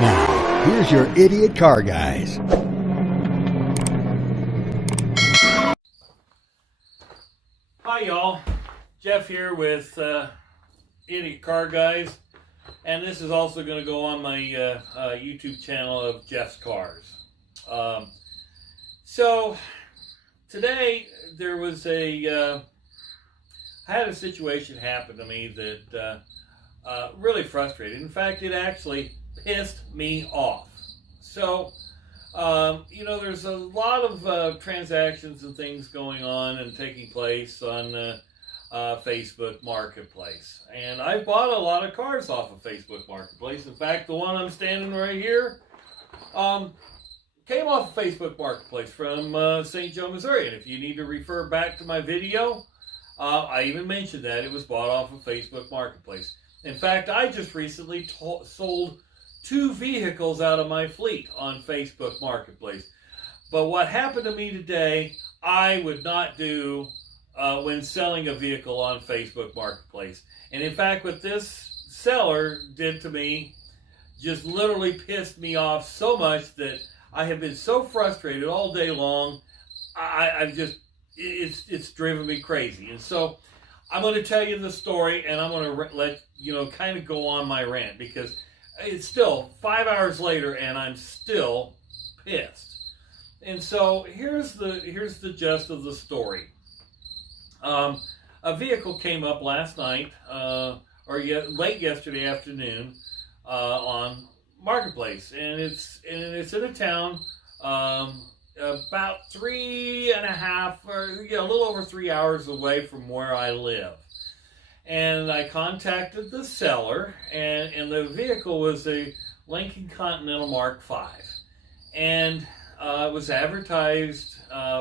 Now, here's your idiot car guys. Hi y'all, Jeff here with Idiot Car Guys, and this is also going to go on my YouTube channel of Jeff's Cars. So today there was I had a situation happen to me that really frustrated. In fact, it actually pissed me off. So there's a lot of transactions and things going on and taking place on Facebook Marketplace. And I bought a lot of cars off of Facebook Marketplace. In fact, the one I'm standing right here came off of Facebook Marketplace from St. Joe, Missouri. And if you need to refer back to my video, I even mentioned that it was bought off of Facebook Marketplace. In fact, I just recently sold 2 vehicles out of my fleet on Facebook Marketplace. But what happened to me today, I would not do when selling a vehicle on Facebook Marketplace. And in fact, what this seller did to me just literally pissed me off so much that I have been so frustrated all day long. It's driven me crazy. And so I'm going to tell you the story, and I'm going to let kind of go on my rant, because it's still 5 hours later and I'm still pissed. And so here's the gist of the story. A vehicle came up last night late yesterday afternoon on Marketplace, and it's in a town about 3.5 or a little over 3 hours away from where I live. And I contacted the seller, and the vehicle was a Lincoln Continental Mark V. And it was advertised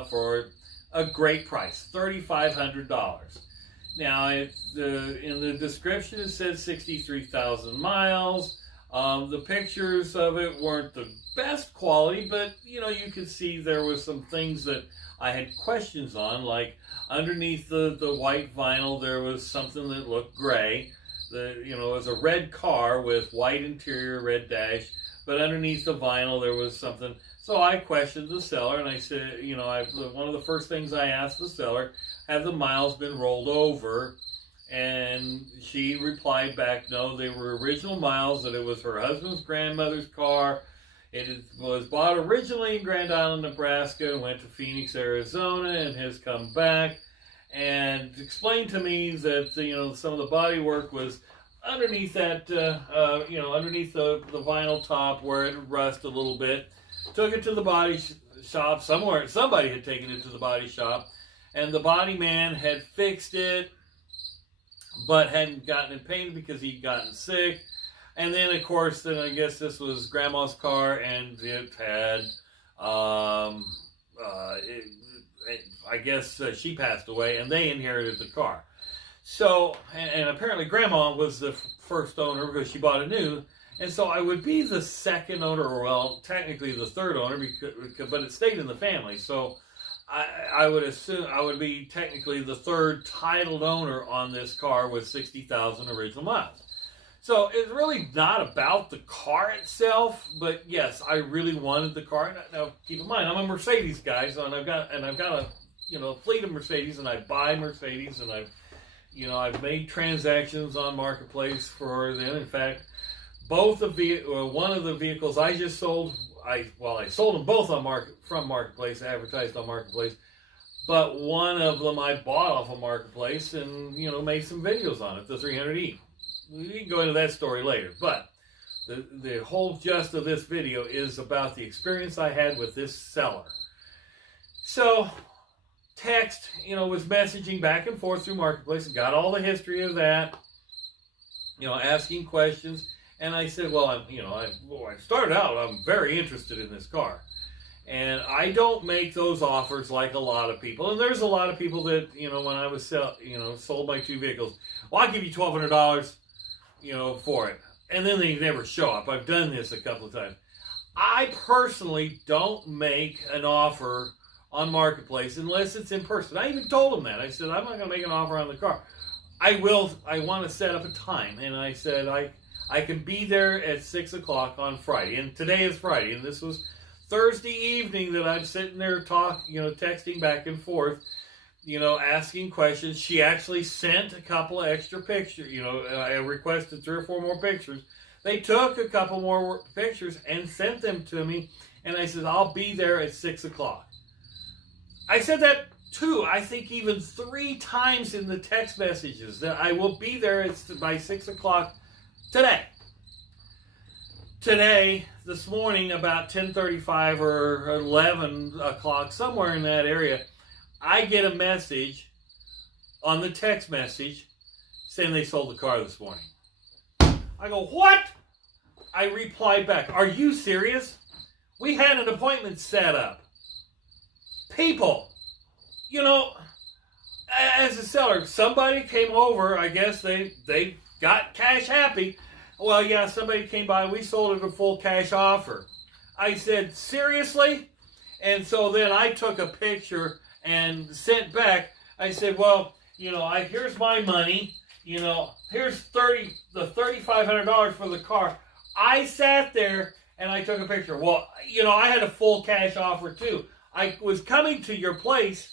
for a great price, $3,500. Now, in the description it said 63,000 miles. The pictures of it weren't the best quality, but you could see there was some things that I had questions on, like underneath the white vinyl there was something that looked gray. It was a red car with white interior, red dash, but underneath the vinyl there was something. So I questioned the seller, and I said, one of the first things I asked the seller, have the miles been rolled over? And she replied back, no, they were original miles, that it was her husband's grandmother's car. It was bought originally in Grand Island, Nebraska, and went to Phoenix, Arizona, and has come back, and explained to me that some of the body work was underneath that, underneath the vinyl top where it rusted a little bit. Took it to the body shop somewhere. Somebody had taken it to the body shop, and the body man had fixed it, but hadn't gotten it painted because he'd gotten sick. And then, of course, I guess this was Grandma's car, and it had, I guess she passed away, and they inherited the car. So, and apparently Grandma was the first owner because she bought a new, and so I would be the second owner, or well, technically the third owner, but it stayed in the family. So I would assume I would be technically the third titled owner on this car with 60,000 original miles. So it's really not about the car itself, but yes, I really wanted the car. Now keep in mind, I'm a Mercedes guy, so I've got a fleet of Mercedes, and I buy Mercedes, and I've made transactions on Marketplace for them. In fact, one of the vehicles I just sold, I sold them both from Marketplace, advertised on Marketplace, but one of them I bought off of Marketplace and made some videos on it, the 300E. We can go into that story later, but the whole gist of this video is about the experience I had with this seller. So, text, was messaging back and forth through Marketplace, and got all the history of that, asking questions. And I said, well, I started out, I'm very interested in this car. And I don't make those offers like a lot of people. And there's a lot of people that, when I was sold my 2 vehicles, well, I'll give you $1,200, for it. And then they never show up. I've done this a couple of times. I personally don't make an offer on Marketplace unless it's in person. I even told them that. I said, I'm not going to make an offer on the car. I want to set up a time. And I said, I can be there at 6 o'clock on Friday. And today is Friday, and this was Thursday evening that I'm sitting there texting back and forth, asking questions. She actually sent a couple of extra pictures. I requested 3 or 4 more pictures. They took a couple more pictures and sent them to me, and I said, I'll be there at 6 o'clock. I said that 2, I think even 3 times in the text messages, that I will be there by 6 o'clock today. Today, this morning, about 10:35 or 11 o'clock, somewhere in that area, I get a message on the text message saying they sold the car this morning. I go, what? I reply back, are you serious? We had an appointment set up. People, as a seller, somebody came over, I guess they got cash happy. Well, yeah, somebody came by, we sold it a full cash offer. I said, seriously? And so then I took a picture and sent back. I said, well, here's my money. Here's the $3,500 for the car. I sat there and I took a picture. Well, I had a full cash offer too. I was coming to your place.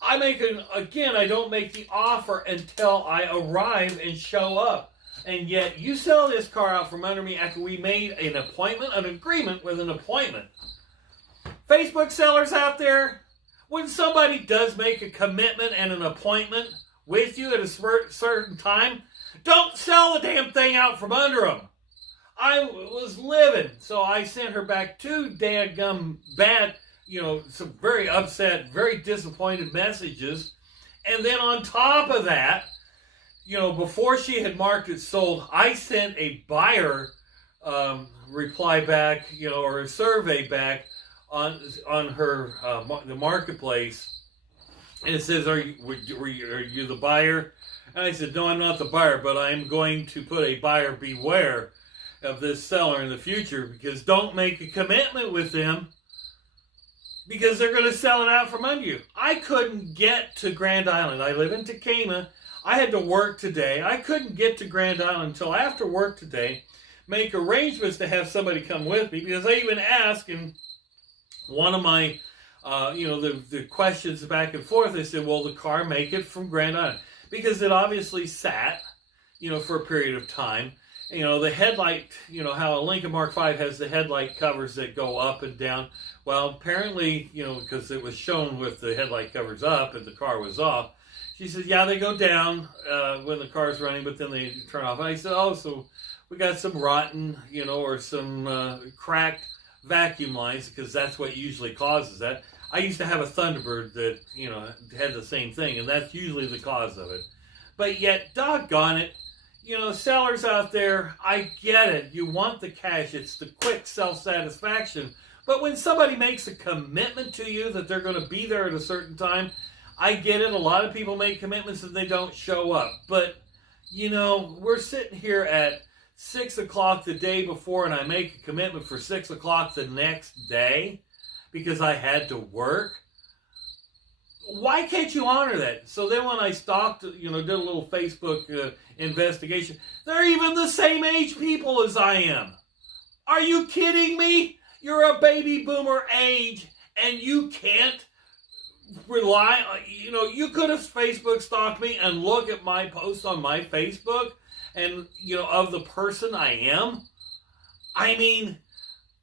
I don't make the offer until I arrive and show up. And yet you sell this car out from under me after we made an agreement with an appointment. Facebook sellers out there, when somebody does make a commitment and an appointment with you at a certain time, don't sell the damn thing out from under them. I was livid, so I sent her back 2 dadgum bad, some very upset, very disappointed messages. And then on top of that, before she had marked it sold, I sent a buyer reply back, or a survey back on her the marketplace, and it says, are you the buyer? And I said, no, I'm not the buyer, but I'm going to put a buyer beware of this seller in the future, because don't make a commitment with them, because they're going to sell it out from under you. I couldn't get to Grand Island. I live in Tacoma. I had to work today. I couldn't get to Grand Island until after work today, make arrangements to have somebody come with me, because I even asked in one of my, the questions back and forth, I said, will the car make it from Grand Island? Because it obviously sat, for a period of time. The headlight, how a Lincoln Mark V has the headlight covers that go up and down. Well, apparently, because it was shown with the headlight covers up and the car was off, she said, yeah, they go down when the car's running, but then they turn off. And I said, oh, so we got some rotten, or some cracked vacuum lines, because that's what usually causes that. I used to have a Thunderbird that, had the same thing, and that's usually the cause of it. But yet, doggone it, sellers out there, I get it. You want the cash. It's the quick self-satisfaction. But when somebody makes a commitment to you that they're going to be there at a certain time, I get it. A lot of people make commitments and they don't show up. But, we're sitting here at 6 o'clock the day before, and I make a commitment for 6 o'clock the next day because I had to work. Why can't you honor that? So then when I stalked, did a little Facebook investigation, they're even the same age people as I am. Are you kidding me? You're a baby boomer age, and you can't rely on, you could have Facebook stalked me and look at my posts on my Facebook and, of the person I am. I mean,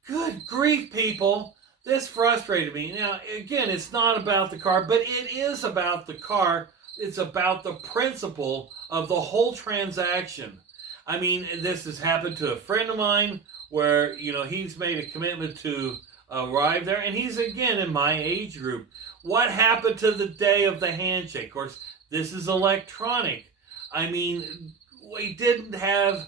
good grief, people. This frustrated me. Now, again, it's not about the car, but it is about the car. It's about the principle of the whole transaction. I mean, this has happened to a friend of mine where, he's made a commitment to arrive there, and he's, again, in my age group. What happened to the day of the handshake? Of course, this is electronic. I mean, we didn't have...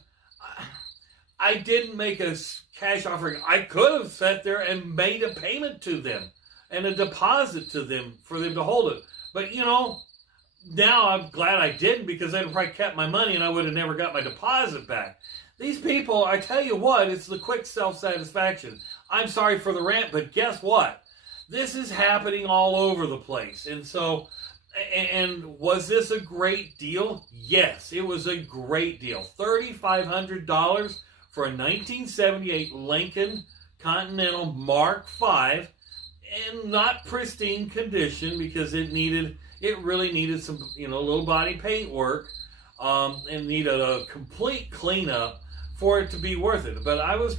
I didn't make a cash offering. I could have sat there and made a payment to them and a deposit to them for them to hold it. But, now I'm glad I didn't, because I'd have probably kept my money and I would have never got my deposit back. These people, I tell you what, it's the quick self-satisfaction. I'm sorry for the rant, but guess what? This is happening all over the place. And so And was this a great deal? Yes, it was a great deal. $3,500 for a 1978 Lincoln Continental Mark V, in not pristine condition because it really needed some, little body paint work, and needed a complete cleanup for it to be worth it. But I was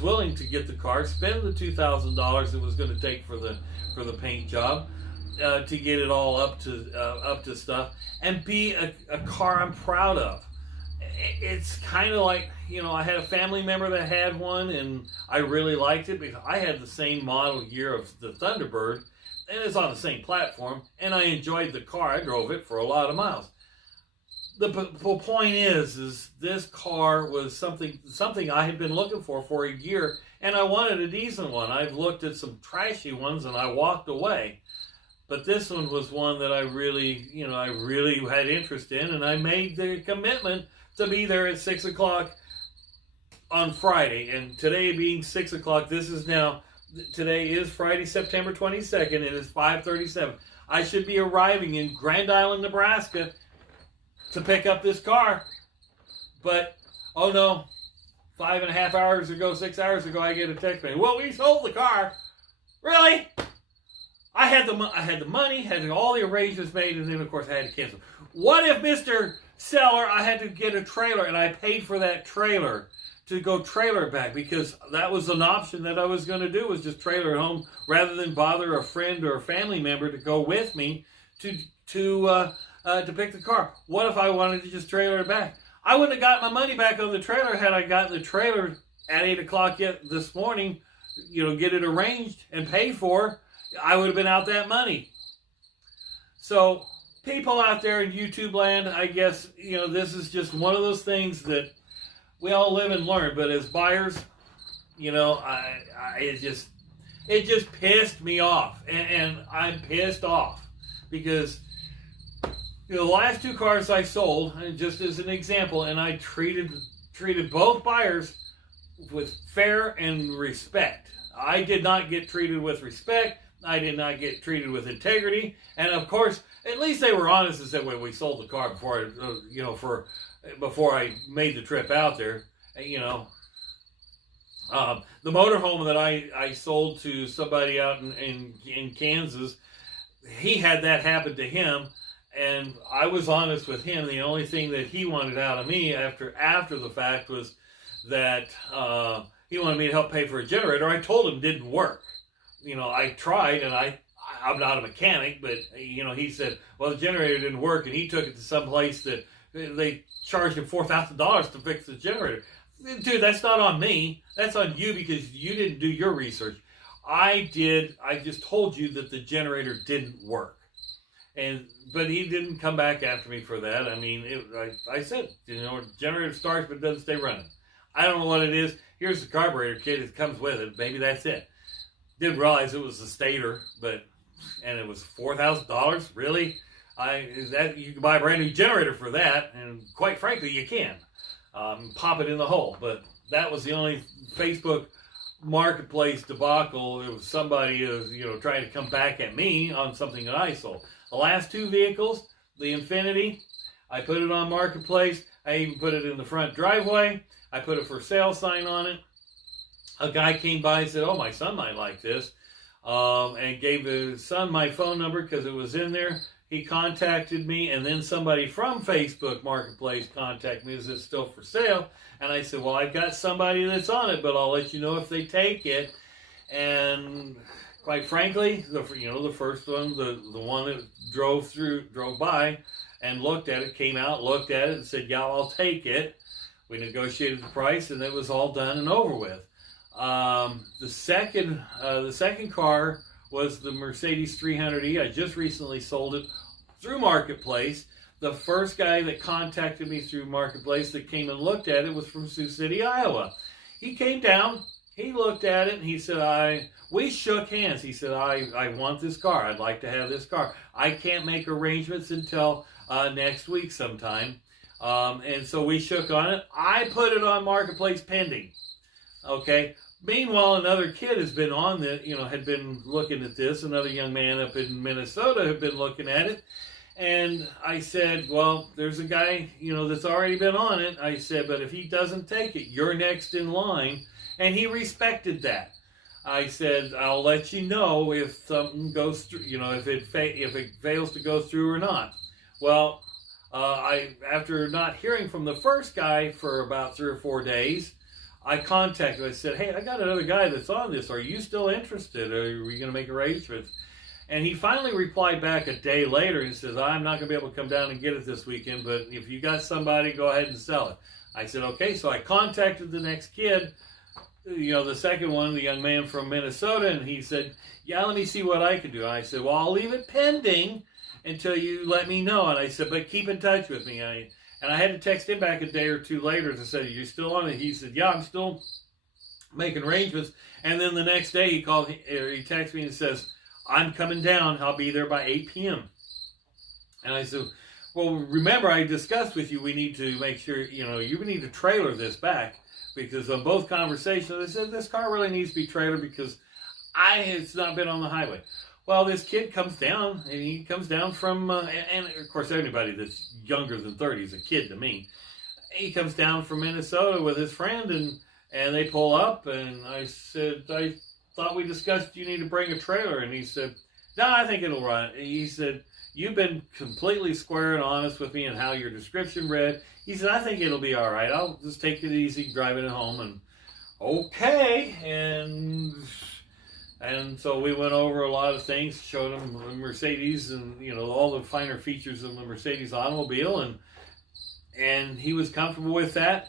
willing to get the car, spend the $2,000 it was going to take for the paint job, to get it all up to stuff, and be a car I'm proud of. It's kind of like, I had a family member that had one, and I really liked it because I had the same model year of the Thunderbird, and it's on the same platform, and I enjoyed the car. I drove it for a lot of miles. The point is this car was something I had been looking for a year, and I wanted a decent one. I've looked at some trashy ones, and I walked away. But this one was one that I really had interest in, and I made the commitment to be there at 6 o'clock on Friday. And today being 6 o'clock, today is Friday, September 22nd. It is 5:37. I should be arriving in Grand Island, Nebraska to pick up this car. But, oh no, 5.5 hours ago, 6 hours ago, I get a text saying, well, we sold the car. Really? I had the money, had all the arrangements made, and then, of course, I had to cancel. What if, Mr. Seller, I had to get a trailer, and I paid for that trailer to go trailer it back, because that was an option that I was going to do, was just trailer it home rather than bother a friend or a family member to go with me to pick the car. What if I wanted to just trailer it back? I wouldn't have got my money back on the trailer had I gotten the trailer at 8 o'clock yet this morning, get it arranged and paid for. I would have been out that money. So, people out there in YouTube land, I guess, this is just one of those things that we all live and learn. But as buyers, it just pissed me off. And I'm pissed off because, the last two cars I sold, and just as an example, and I treated both buyers with fair and respect. I did not get treated with respect. I did not get treated with integrity, and of course, at least they were honest and said, "Well, we sold the car before I made the trip out there." The motorhome that I sold to somebody out in Kansas, he had that happen to him, and I was honest with him. The only thing that he wanted out of me after the fact was that he wanted me to help pay for a generator. I told him it didn't work. I tried, and I'm not a mechanic, but, he said, well, the generator didn't work, and he took it to some place that they charged him $4,000 to fix the generator. Dude, that's not on me. That's on you because you didn't do your research. I did. I just told you that the generator didn't work. But he didn't come back after me for that. I mean, I said, the generator starts, but it doesn't stay running. I don't know what it is. Here's the carburetor kit. It comes with it. Maybe that's it. Didn't realize it was a stator, and it was $4,000. Really? You can buy a brand new generator for that, and quite frankly, you can pop it in the hole. But that was the only Facebook Marketplace debacle. It was somebody trying to come back at me on something that I sold. The last two vehicles, the Infiniti, I put it on Marketplace. I even put it in the front driveway. I put a for sale sign on it. A guy came by and said, oh, my son might like this, and gave his son my phone number because it was in there. He contacted me, and then somebody from Facebook Marketplace contacted me. Is it still for sale? And I said, well, I've got somebody that's on it, but I'll let you know if they take it. And quite frankly, the first one, the one that drove by and looked at it, came out, looked at it, and said, yeah, I'll take it. We negotiated the price, and it was all done and over with. The second car was the Mercedes 300E. I just recently sold it through Marketplace. The first guy that contacted me through Marketplace that came and looked at it was from Sioux City, Iowa. He came down, he looked at it, and he said, we shook hands. He said, I want this car. I'd like to have this car. I can't make arrangements until next week sometime. And so we shook on it. I put it on Marketplace pending. Okay. Meanwhile, another kid has been on the, had been looking at this. Another young man up in Minnesota had been looking at it. And I said, well, there's a guy, that's already been on it. I said, but if he doesn't take it, you're next in line. And he respected that. I said, I'll let you know if something goes through, if it fails to go through or not. Well, after not hearing from the first guy for about 3 or 4 days, I contacted him. I said, hey, I got another guy that's on this. Are you still interested? Are we going to make arrangements? And he finally replied back a day later and says, I'm not going to be able to come down and get it this weekend, but if you got somebody, go ahead and sell it. I said, okay. So I contacted the next kid, the second one, the young man from Minnesota, and he said, yeah, let me see what I can do. And I said, well, I'll leave it pending until you let me know. And I said, but keep in touch with me. And I had to text him back a day or two later to say, you're still on it? He said, yeah, I'm still making arrangements. And then the next day he texted me and says, I'm coming down. I'll be there by 8 p.m. And I said, well, remember I discussed with you, we need to make sure, you need to trailer this back. Because on both conversations, I said, this car really needs to be trailered because it's not been on the highway. Well, this kid comes down, and he comes down from, and of course anybody that's younger than 30 is a kid to me. He comes down from Minnesota with his friend, and they pull up, and I said, I thought we discussed you need to bring a trailer. And he said, no, I think it'll run. He said, you've been completely square and honest with me and how your description read. He said, I think it'll be all right. I'll just take it easy, driving it home. And okay. And so we went over a lot of things, showed him the Mercedes and, all the finer features of the Mercedes automobile. And he was comfortable with that.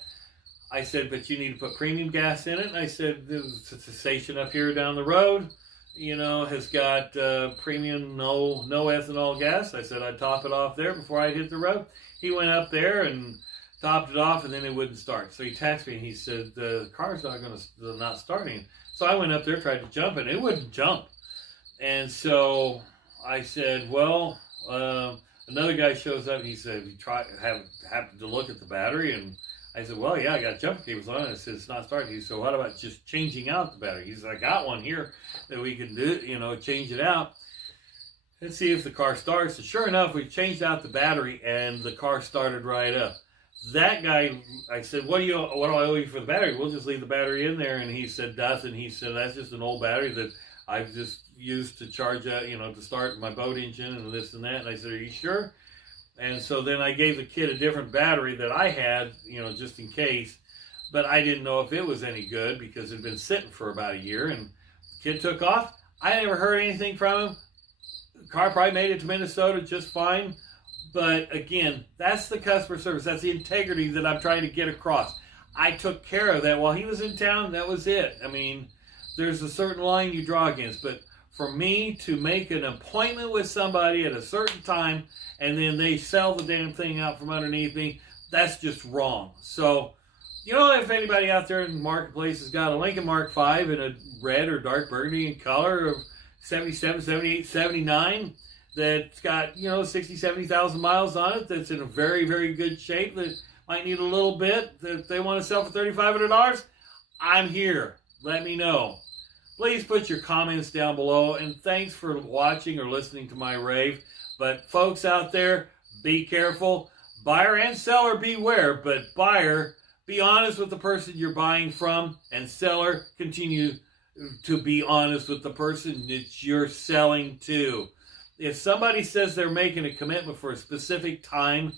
I said, but you need to put premium gas in it. And I said, there's a station up here down the road, has got premium, no ethanol gas. I said, I'd top it off there before I hit the road. He went up there and topped it off, and then it wouldn't start. So he texted me, and he said, the car's not starting. So I went up there, tried to jump it, and it wouldn't jump. And so I said, well, another guy shows up, and he said, you happened to look at the battery? And I said, well, yeah, I got jumper cables on it. I said, it's not starting. He said, what about just changing out the battery? He said, I got one here that we can do, change it out and see if the car starts. And sure enough, we changed out the battery, and the car started right up. That guy, I said, what do I owe you for the battery? We'll just leave the battery in there. And he said, nothing. He said, that's just an old battery that I've just used to charge out, to start my boat engine and this and that. And I said, are you sure? And so then I gave the kid a different battery that I had, just in case. But I didn't know if it was any good because it had been sitting for about a year. And the kid took off. I never heard anything from him. The car probably made it to Minnesota just fine. But again, that's the customer service. That's the integrity that I'm trying to get across. I took care of that while he was in town. That was it. I mean, there's a certain line you draw against. But for me to make an appointment with somebody at a certain time and then they sell the damn thing out from underneath me, that's just wrong. So, if anybody out there in the marketplace has got a Lincoln Mark V in a red or dark burgundy in color of 77, 78, 79, that's got, 60, 70,000 miles on it, that's in a very, very good shape, that might need a little bit, that they want to sell for $3,500, I'm here. Let me know. Please put your comments down below, and thanks for watching or listening to my rave. But folks out there, be careful. Buyer and seller, beware. But buyer, be honest with the person you're buying from, and seller, continue to be honest with the person that you're selling to. If somebody says they're making a commitment for a specific time,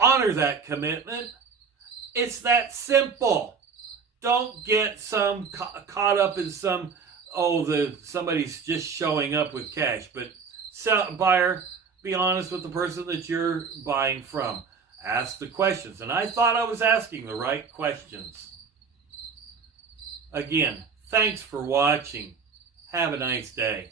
honor that commitment. It's that simple. Don't get caught up in somebody's just showing up with cash. But buyer, be honest with the person that you're buying from. Ask the questions. And I thought I was asking the right questions. Again, thanks for watching. Have a nice day.